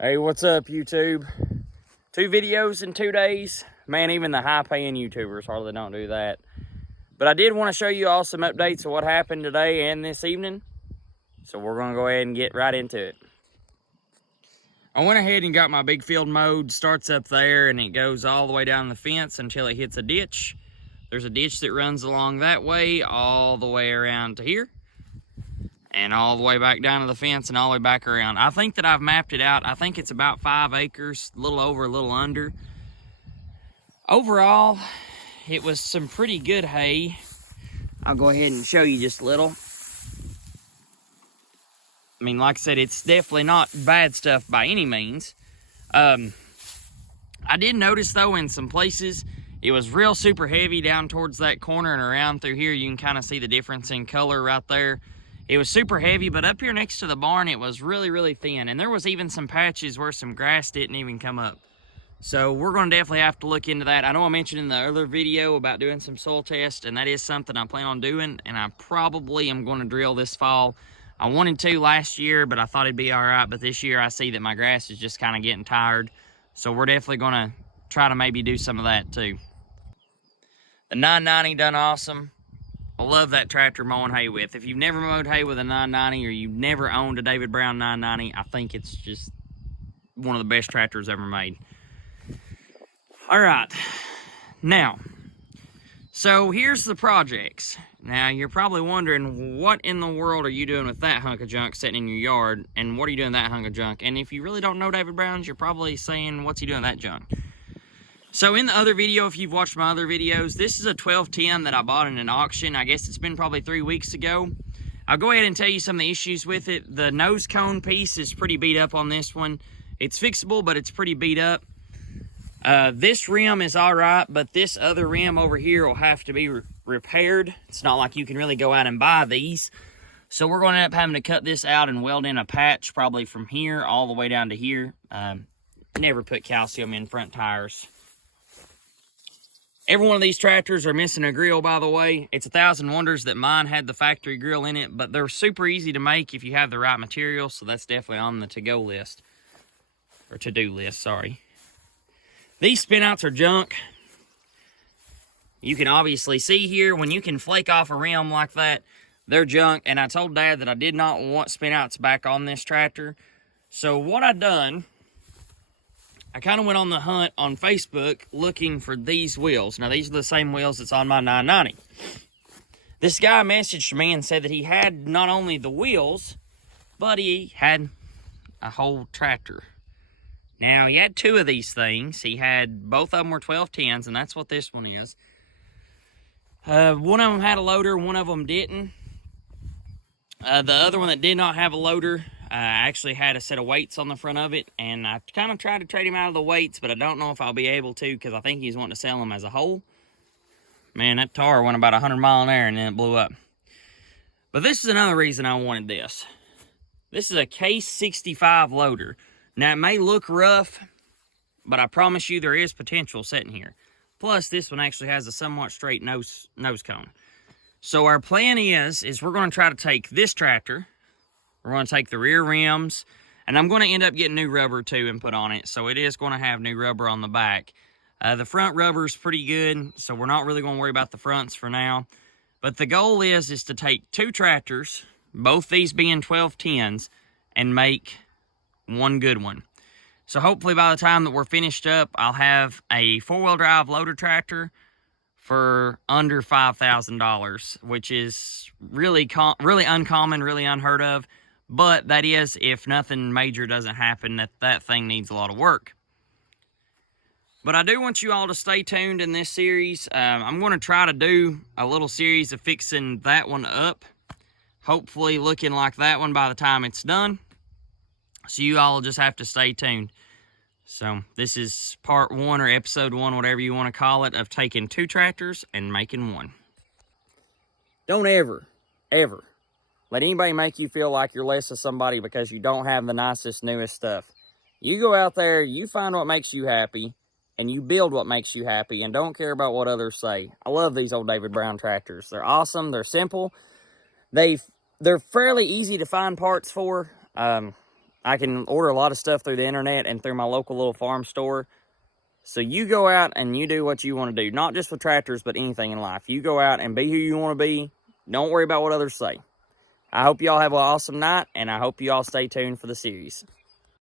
Hey, what's up, YouTube? 2 videos in 2 days. Man, even the high-paying YouTubers hardly don't do that. But I did want to show you all some updates of what happened today and this evening. So we're going to go ahead and get right into it. I went ahead and got my big field mowed. Starts up there and it goes all the way down the fence until it hits a ditch. There's a ditch that runs along that way, all the way around to here. And all the way back down to the fence and all the way back around. I think that I've mapped it out. I think it's about 5 acres, a little over, a little under. Overall, it was some pretty good hay. I'll go ahead and show you just a little. I mean, like I said, it's definitely not bad stuff by any means. I did notice, though, in some places, it was real super heavy down towards that corner and around through here. You can kind of see the difference in color right there. It was super heavy, but up here next to the barn, it was really, really thin. And there was even some patches where some grass didn't even come up. So we're going to definitely have to look into that. I know I mentioned in the other video about doing some soil tests, and that is something I plan on doing. And I probably am going to drill this fall. I wanted to last year, but I thought it'd be all right. But this year, I see that my grass is just kind of getting tired. So we're definitely going to try to maybe do some of that too. The 990 done awesome. I love that tractor mowing hay with. If you've never mowed hay with a 990 or you've never owned a David Brown 990, I think it's just one of the best tractors ever made. All right, now, so here's the projects. Now, you're probably wondering, what in the world are you doing with that hunk of junk sitting in your yard, and what are you doing with that hunk of junk? And if you really don't know David Brown's, you're probably saying, what's he doing with that junk? So in the other video, if you've watched my other videos, this is a 1210 that I bought in an auction. I guess it's been probably 3 weeks ago. I'll go ahead and tell you some of the issues with it. The nose cone piece is pretty beat up on this one. It's fixable, but it's pretty beat up. This rim is all right, but this other rim over here will have to be repaired. It's not like you can really go out and buy these. So we're going to end up having to cut this out and weld in a patch, probably from here all the way down to here. Never put calcium in front tires. Every one of these tractors are missing a grill, by the way. It's 1,000 wonders that mine had the factory grill in it, but they're super easy to make if you have the right material, so that's definitely on the to-go list. Or to-do list, sorry. These spinouts are junk. You can obviously see here, when you can flake off a rim like that, they're junk. And I told Dad that I did not want spinouts back on this tractor. So what I done, I kind of went on the hunt on Facebook looking for these wheels. Now, these are the same wheels that's on my 990. This guy messaged me and said that he had not only the wheels, but he had a whole tractor. Now, he had 2 of these things. He had, both of them were 1210s, and that's what this one is. One of them had a loader, one of them didn't. The other one that did not have a loader actually had a set of weights on the front of it, and I kind of tried to trade him out of the weights, but I don't know if I'll be able to because I think he's wanting to sell them as a whole. Man, that tar went about 100 miles an hour and then it blew up. But this is another reason I wanted this. This is a Case 65 loader. Now, it may look rough, but I promise you there is potential sitting here. Plus, this one actually has a somewhat straight nose cone. So our plan is we're going to try to take this tractor. We're going to take the rear rims, and I'm going to end up getting new rubber too and put on it. So it is going to have new rubber on the back. The front rubber is pretty good, so we're not really going to worry about the fronts for now. But the goal is to take 2 tractors, both these being 1210s, and make one good one. So hopefully by the time that we're finished up, I'll have a 4-wheel drive loader tractor for under $5,000, which is really uncommon, really unheard of. But that is if nothing major doesn't happen, that thing needs a lot of work. But I do want you all to stay tuned in this series. I'm going to try to do a little series of fixing that one up. Hopefully looking like that one by the time it's done. So you all just have to stay tuned. So this is part 1 or episode 1, whatever you want to call it, of taking 2 tractors and making one. Don't ever let anybody make you feel like you're less of somebody because you don't have the nicest, newest stuff. You go out there, you find what makes you happy, and you build what makes you happy, and don't care about what others say. I love these old David Brown tractors. They're awesome. They're simple. They're fairly easy to find parts for. I can order a lot of stuff through the internet and through my local little farm store. So you go out and you do what you want to do, not just with tractors, but anything in life. You go out and be who you want to be. Don't worry about what others say. I hope y'all have an awesome night, and I hope you all stay tuned for the series.